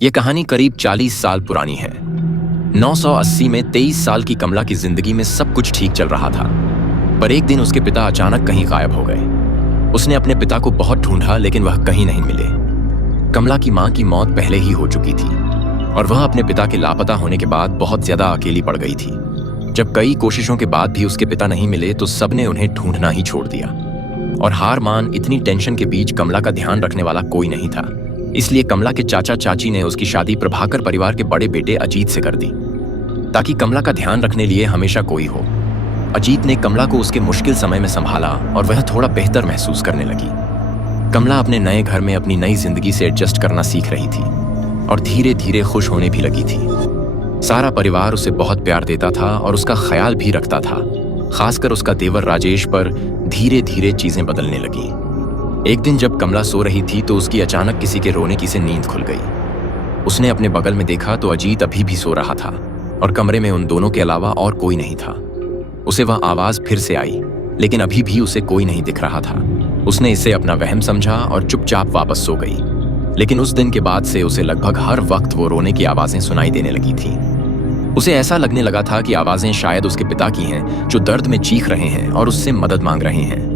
ये कहानी करीब 40 साल पुरानी है। 980 में 23 साल की कमला की जिंदगी में सब कुछ ठीक चल रहा था, पर एक दिन उसके पिता अचानक कहीं गायब हो गए। उसने अपने पिता को बहुत ढूंढा, लेकिन वह कहीं नहीं मिले। कमला की मां की मौत पहले ही हो चुकी थी और वह अपने पिता के लापता होने के बाद बहुत ज्यादा अकेली पड़ गई थी। जब कई कोशिशों के बाद भी उसके पिता नहीं मिले तो सबने उन्हें ढूंढना ही छोड़ दिया और हार मान इतनी टेंशन के बीच कमला का ध्यान रखने वाला कोई नहीं था। इसलिए कमला के चाचा चाची ने उसकी शादी प्रभाकर परिवार के बड़े बेटे अजीत से कर दी, ताकि कमला का ध्यान रखने लिए हमेशा कोई हो। अजीत ने कमला को उसके मुश्किल समय में संभाला और वह थोड़ा बेहतर महसूस करने लगी। कमला अपने नए घर में अपनी नई जिंदगी से एडजस्ट करना सीख रही थी और धीरे धीरे खुश होने भी लगी थी। सारा परिवार उसे बहुत प्यार देता था और उसका ख्याल भी रखता था। खासकर उसका देवर राजेश पर धीरे धीरे चीजें बदलने लगी। एक दिन जब कमला सो रही थी तो उसकी अचानक किसी के रोने की से नींद खुल गई। उसने अपने बगल में देखा तो अजीत अभी भी सो रहा था और कमरे में उन दोनों के अलावा और कोई नहीं था। उसे वह आवाज फिर से आई, लेकिन अभी भी उसे कोई नहीं दिख रहा था। उसने इसे अपना वहम समझा और चुपचाप वापस सो गई। लेकिन उस दिन के बाद से उसे लगभग हर वक्त वो रोने की आवाजें सुनाई देने लगी थी। उसे ऐसा लगने लगा था कि आवाजें शायद उसके पिता की हैं, जो दर्द में चीख रहे हैं और उससे मदद मांग रहे हैं।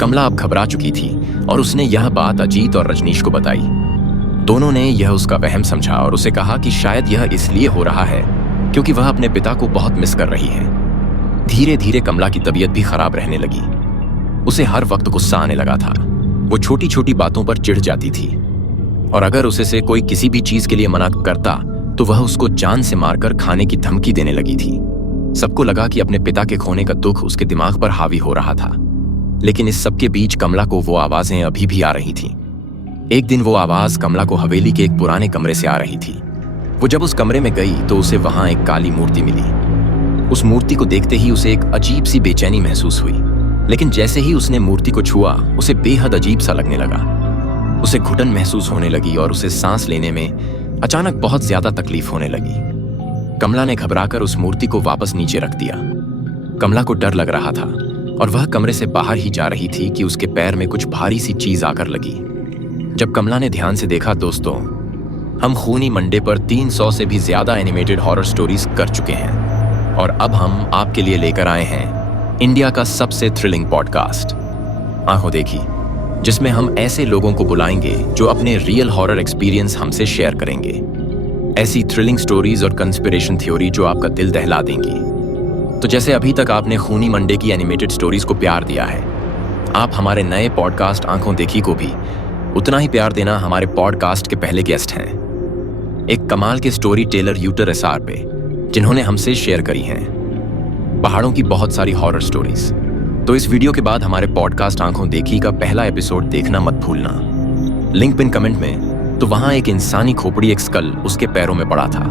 कमला अब घबरा चुकी थी और उसने यह बात अजीत और रजनीश को बताई। दोनों ने यह उसका वहम समझा और उसे कहा कि शायद यह इसलिए हो रहा है क्योंकि वह अपने पिता को बहुत मिस कर रही है। धीरे धीरे कमला की तबीयत भी खराब रहने लगी। उसे हर वक्त गुस्सा आने लगा था। वो छोटी छोटी बातों पर चिढ़ जाती थी और अगर उसे से कोई किसी भी चीज के लिए मना करता तो वह उसको जान से मारकर खाने की धमकी देने लगी थी। सबको लगा कि अपने पिता के खोने का दुख उसके दिमाग पर हावी हो रहा था, लेकिन इस सबके बीच कमला को वो आवाजें अभी भी आ रही थीं। एक दिन वो आवाज कमला को हवेली के एक पुराने कमरे से आ रही थी। वो जब उस कमरे में गई तो उसे वहां एक काली मूर्ति मिली। उस मूर्ति को देखते ही उसे एक अजीब सी बेचैनी महसूस हुई, लेकिन जैसे ही उसने मूर्ति को छुआ उसे बेहद अजीब सा लगने लगा। उसे घुटन महसूस होने लगी और उसे सांस लेने में अचानक बहुत ज्यादा तकलीफ होने लगी। कमला ने घबराकर उस मूर्ति को वापस नीचे रख दिया। कमला को डर लग रहा था और वह कमरे से बाहर ही जा रही थी कि उसके पैर में कुछ भारी सी चीज आकर लगी। जब कमला ने ध्यान से देखा, दोस्तों, हम खूनी मंडे पर 300 से भी ज्यादा एनिमेटेड हॉरर स्टोरीज कर चुके हैं और अब हम आपके लिए लेकर आए हैं इंडिया का सबसे थ्रिलिंग पॉडकास्ट आंखों देखी, जिसमें हम ऐसे लोगों को बुलाएंगे जो अपने रियल हॉरर एक्सपीरियंस हमसे शेयर करेंगे। ऐसी थ्रिलिंग स्टोरीज और कंस्पिरेशन थ्योरी जो आपका दिल दहला देंगी। तो जैसे अभी तक आपने खूनी मंडे की एनिमेटेड स्टोरीज को प्यार दिया है, आप हमारे नए पॉडकास्ट आंखों देखी को भी उतना ही प्यार देना। हमारे पॉडकास्ट के पहले गेस्ट हैं एक कमाल के स्टोरी टेलर यूटर एसआर पे, जिन्होंने हमसे शेयर करी हैं पहाड़ों की बहुत सारी हॉरर स्टोरीज। तो इस वीडियो के बाद हमारे पॉडकास्ट आंखों देखी का पहला एपिसोड देखना मत भूलना। लिंक पिन कमेंट में। तो वहां एक इंसानी खोपड़ी, एक स्कल उसके पैरों में पड़ा था।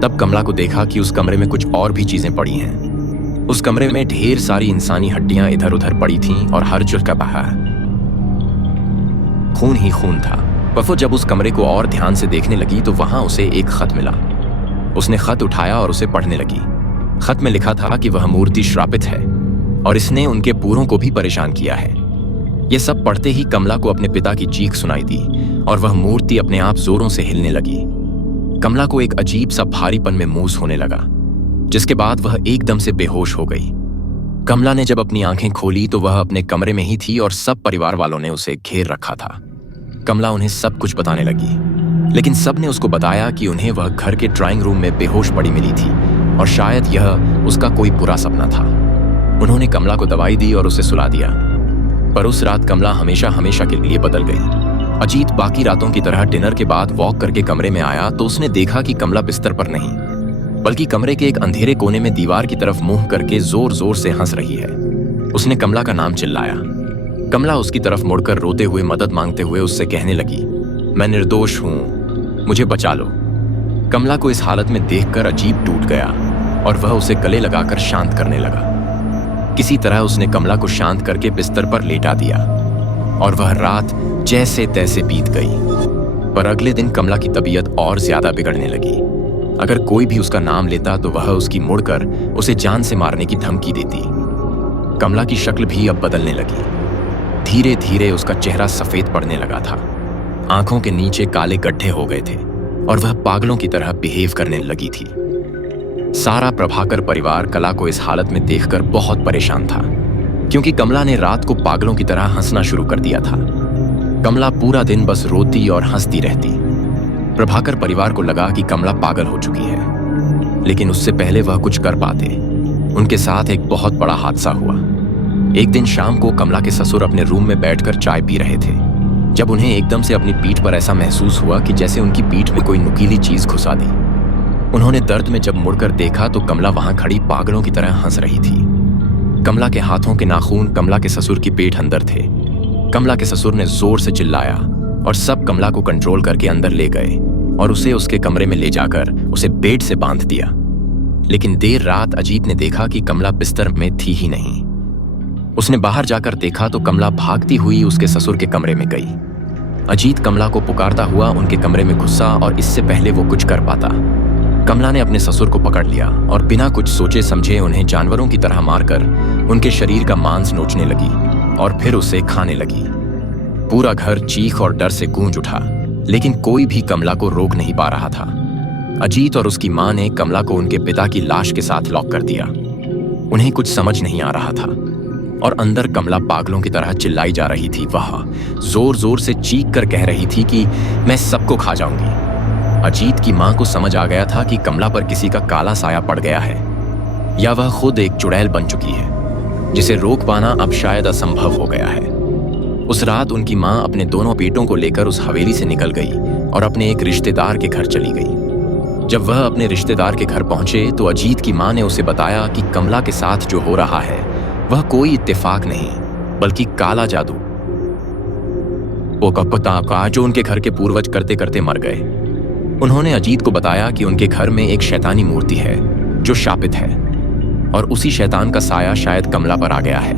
तब कमला को देखा कि उस कमरे में कुछ और भी चीजें पड़ी हैं। उस कमरे में ढेर सारी इंसानी हड्डियां इधर उधर पड़ी थीं और हर जगह बाहर खून ही खून था। वफो जब उस कमरे को और ध्यान से देखने लगी तो वहां उसे एक खत मिला। उसने खत उठाया और उसे पढ़ने लगी। खत में लिखा था कि वह मूर्ति श्रापित है और इसने उनके पूरों को भी परेशान किया है। यह सब पढ़ते ही कमला को अपने पिता की चीख सुनाई दी और वह मूर्ति अपने आप जोरों से हिलने लगी। कमला को एक अजीब सा भारीपन में महसूस होने लगा, जिसके बाद वह एकदम से बेहोश हो गई। कमला ने जब अपनी आंखें खोली तो वह अपने कमरे में ही थी और सब परिवार वालों ने उसे घेर रखा था। कमला उन्हें सब कुछ बताने लगी, लेकिन सब ने उसको बताया कि उन्हें वह घर के ड्राइंग रूम में बेहोश पड़ी मिली थी और शायद यह उसका कोई बुरा सपना था। उन्होंने कमला को दवाई दी और उसे सुला दिया, पर उस रात कमला हमेशा हमेशा के लिए बदल गई। अजीत बाकी रातों की तरह डिनर के बाद वॉक करके कमरे में आया तो उसने देखा कि कमला बिस्तर पर नहीं, बल्कि कमरे के एक अंधेरे कोने में दीवार की तरफ मुंह करके जोर जोर से हंस रही है। उसने कमला का नाम चिल्लाया। कमला उसकी तरफ मुड़कर रोते हुए मदद मांगते हुए उससे कहने लगी, मैं निर्दोष हूं, मुझे बचा लो। कमला को इस हालत में देखकर अजीब टूट गया और वह उसे गले लगाकर शांत करने लगा। किसी तरह उसने कमला को शांत करके बिस्तर पर लेटा दिया और वह रात जैसे तैसे बीत गई। पर अगले दिन कमला की तबीयत और ज्यादा बिगड़ने लगी। अगर कोई भी उसका नाम लेता तो वह उसकी मुड़कर उसे जान से मारने की धमकी देती। कमला की शक्ल भी अब बदलने लगी। धीरे धीरे उसका चेहरा सफेद पड़ने लगा था। आंखों के नीचे काले गड्ढे हो गए थे और वह पागलों की तरह बिहेव करने लगी थी। सारा प्रभाकर परिवार कला को इस हालत में देखकर बहुत परेशान था, क्योंकि कमला ने रात को पागलों की तरह हंसना शुरू कर दिया था। कमला पूरा दिन बस रोती और हंसती रहती। प्रभाकर परिवार को लगा कि कमला पागल हो चुकी है, लेकिन उससे पहले वह कुछ कर पाते, उनके साथ एक बहुत बड़ा हादसा हुआ। एक दिन शाम को कमला के ससुर अपने रूम में बैठकर चाय पी रहे थे, जब उन्हें एकदम से अपनी पीठ पर ऐसा महसूस हुआ कि जैसे उनकी पीठ में कोई नुकीली चीज घुसा दी। उन्होंने दर्द में जब मुड़कर देखा तो कमला वहां खड़ी पागलों की तरह हंस रही थी। कमला के हाथों के नाखून कमला के ससुर की पेट अंदर थे। कमला के ससुर ने जोर से चिल्लाया और सब कमला को कंट्रोल करके अंदर ले गए और उसे उसके कमरे में ले जाकर उसे बेड से बांध दिया। लेकिन देर रात अजीत ने देखा कि कमला बिस्तर में थी ही नहीं। उसने बाहर जाकर देखा तो कमला भागती हुई उसके ससुर के कमरे में गई। अजीत कमला को पुकारता हुआ उनके कमरे में घुसा और इससे पहले वो कुछ कर पाता, कमला ने अपने ससुर को पकड़ लिया और बिना कुछ सोचे समझे उन्हें जानवरों की तरह मारकर उनके शरीर का मांस नोचने लगी और फिर उसे खाने लगी। पूरा घर चीख और डर से गूंज उठा, लेकिन कोई भी कमला को रोक नहीं पा रहा था। अजीत और उसकी मां ने कमला को उनके पिता की लाश के साथ लॉक कर दिया। उन्हें कुछ समझ नहीं आ रहा था और अंदर कमला पागलों की तरह चिल्लाई जा रही थी। वह जोर जोर से चीख कर कह रही थी कि मैं सबको खा जाऊंगी। अजीत की मां को समझ आ गया था कि कमला पर किसी का काला साया पड़ गया है, या वह खुद एक चुड़ैल बन चुकी है, जिसे रोक पाना अब शायद असंभव हो गया है। उस रात उनकी मां अपने दोनों बेटों को लेकर उस हवेली से निकल गई और अपने एक रिश्तेदार के घर चली गई। जब वह अपने रिश्तेदार के घर पहुंचे तो अजीत की मां ने उसे बताया कि कमला के साथ जो हो रहा है वह कोई इत्तेफाक नहीं, बल्कि काला जादू। वो कपता का जो उनके घर के पूर्वज करते करते मर गए। उन्होंने अजीत को बताया कि उनके घर में एक शैतानी मूर्ति है जो शापित है और उसी शैतान का साया शायद कमला पर आ गया है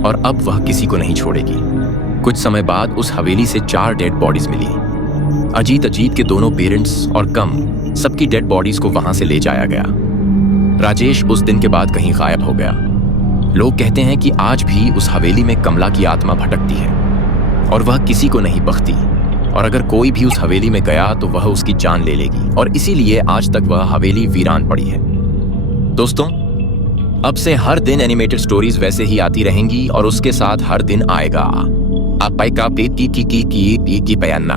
और अब वह किसी को नहीं छोड़ेगी। कुछ समय बाद उस हवेली से 4 डेड बॉडीज मिली। अजीत के दोनों पेरेंट्स और कम सबकी डेड बॉडीज को वहां से ले जाया गया। राजेश उस दिन के बाद कहीं गायब हो गया। लोग कहते हैं कि आज भी उस हवेली में कमला की आत्मा भटकती है और वह किसी को नहीं बख्ती, और अगर कोई भी उस हवेली में गया तो वह उसकी जान ले लेगी, और इसीलिए आज तक वह हवेली वीरान पड़ी है। दोस्तों, अब से हर दिन एनिमेटेड स्टोरीज वैसे ही आती रहेंगी और उसके साथ हर दिन आएगा आप की पयाना।